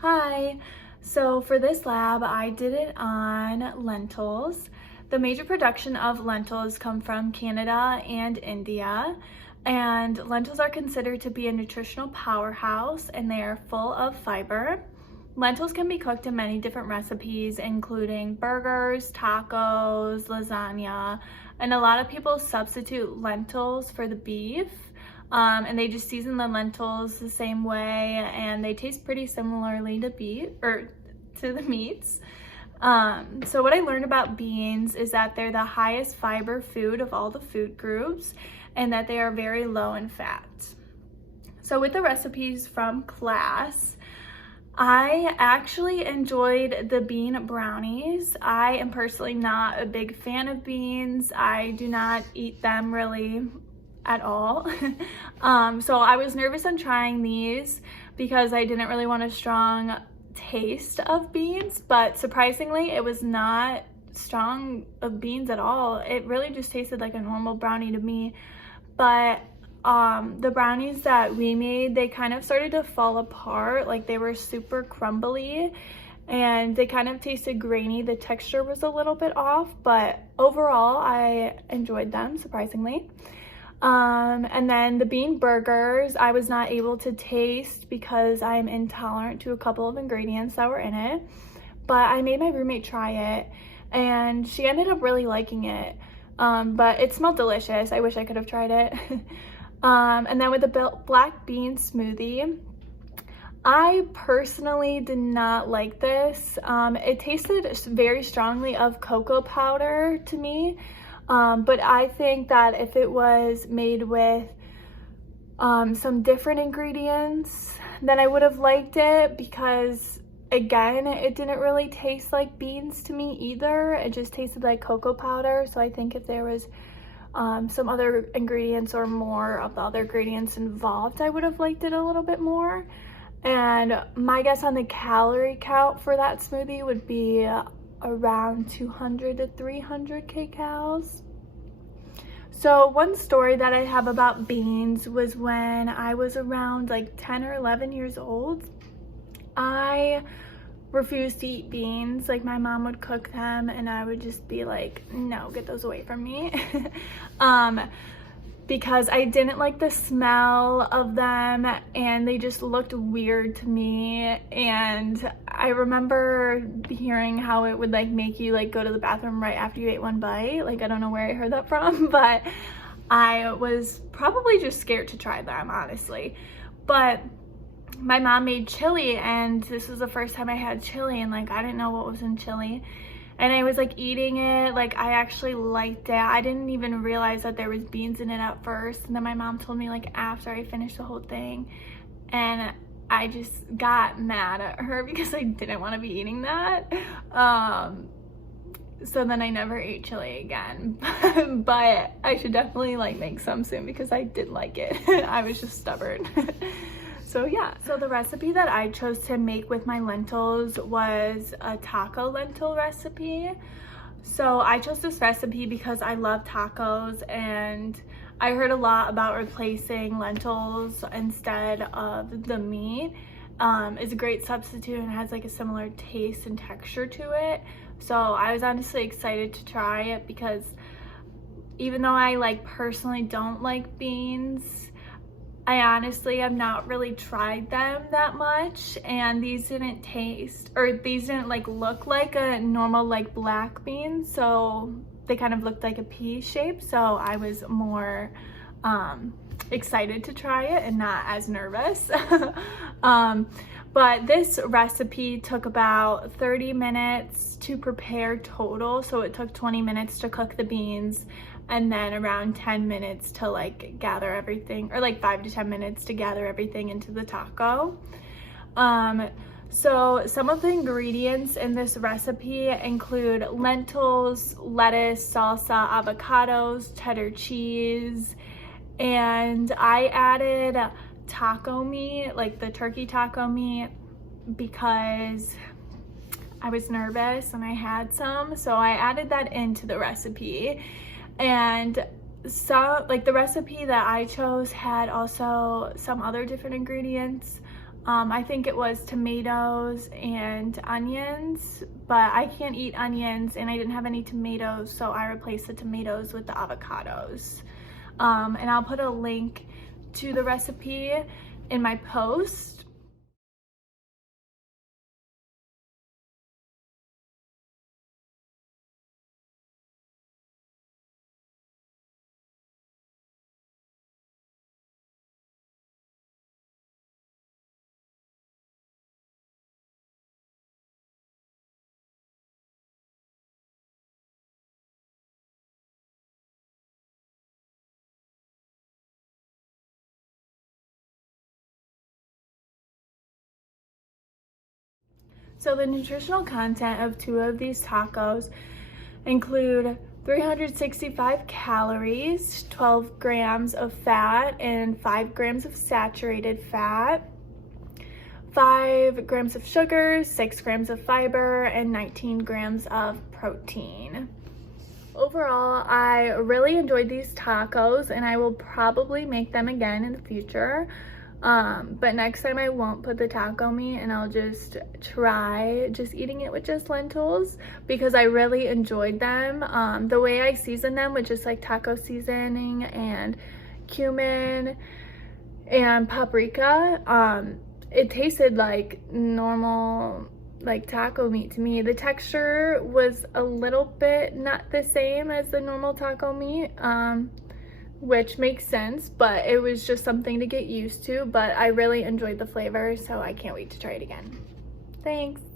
Hi, so for this lab, I did it on lentils. The major production of lentils come from Canada and India, and lentils are considered to be a nutritional powerhouse and they are full of fiber. Lentils can be cooked in many different recipes, including burgers, tacos, lasagna, and a lot of people substitute lentils for the beef. And they just season the lentils the same way, and they taste pretty similarly to beef or to the meats. So what I learned about beans is that they're the highest fiber food of all the food groups, and that they are very low in fat. So with the recipes from class, I actually enjoyed the bean brownies. I am personally not a big fan of beans. I do not eat them really at all. So I was nervous on trying these because I didn't really want a strong taste of beans, but surprisingly it was not strong of beans at all. It really just tasted like a normal brownie to me. But the brownies that we made, they kind of started to fall apart. Like, they were super crumbly and they kind of tasted grainy. The texture was a little bit off, but overall I enjoyed them, surprisingly. And then the bean burgers, I was not able to taste because I'm intolerant to a couple of ingredients that were in it, but I made my roommate try it and she ended up really liking it. But it smelled delicious. I wish I could have tried it. And then with the black bean smoothie, I personally did not like this. It tasted very strongly of cocoa powder to me. But I think that if it was made with some different ingredients, then I would have liked it, because again, it didn't really taste like beans to me either. It just tasted like cocoa powder. So I think if there was some other ingredients or more of the other ingredients involved, I would have liked it a little bit more. And my guess on the calorie count for that smoothie would be around 200 to 300 kcals. So one story that I have about beans was when I was around like 10 or 11 years old. I refused to eat beans. Like, my mom would cook them and I would just be like, no, get those away from me. Because I didn't like the smell of them and they just looked weird to me. And I remember hearing how it would like make you like go to the bathroom right after you ate one bite. Like, I don't know where I heard that from, but I was probably just scared to try them, honestly. But my mom made chili, and this was the first time I had chili, and like I didn't know what was in chili. And I was like eating it, like I actually liked it. I didn't even realize that there was beans in it at first. And then my mom told me like after I finished the whole thing. And I just got mad at her because I didn't want to be eating that. So then I never ate chili again. But I should definitely like make some soon because I did like it. I was just stubborn. So yeah, so the recipe that I chose to make with my lentils was a taco lentil recipe. So I chose this recipe because I love tacos, and I heard a lot about replacing lentils instead of the meat. It's a great substitute and has like a similar taste and texture to it. So I was honestly excited to try it because even though I like personally don't like beans, I honestly have not really tried them that much, and these didn't taste, or these didn't like look like a normal like black bean, so they kind of looked like a pea shape. So I was more excited to try it and not as nervous. But this recipe took about 30 minutes to prepare total. So it took 20 minutes to cook the beans, and then around 10 minutes to like gather everything, or like 5 to 10 minutes to gather everything into the taco. So some of the ingredients in this recipe include lentils, lettuce, salsa, avocados, cheddar cheese, and I added taco meat, like the turkey taco meat, because I was nervous and I had some, so I added that into the recipe. And so like the recipe that I chose had also some other different ingredients, I think it was tomatoes and onions, but I can't eat onions and I didn't have any tomatoes, so I replaced the tomatoes with the avocados. And I'll put a link to the recipe in my post. So the nutritional content of 2 of these tacos include 365 calories, 12 grams of fat, and 5 grams of saturated fat, 5 grams of sugar, 6 grams of fiber, and 19 grams of protein. Overall, I really enjoyed these tacos and I will probably make them again in the future. But next time I won't put the taco meat and I'll just try just eating it with just lentils because I really enjoyed them. The way I seasoned them with just like taco seasoning and cumin and paprika, it tasted like normal like taco meat to me. The texture was a little bit not the same as the normal taco meat, which makes sense, but it was just something to get used to. But I really enjoyed the flavor, so I can't wait to try it again. Thanks.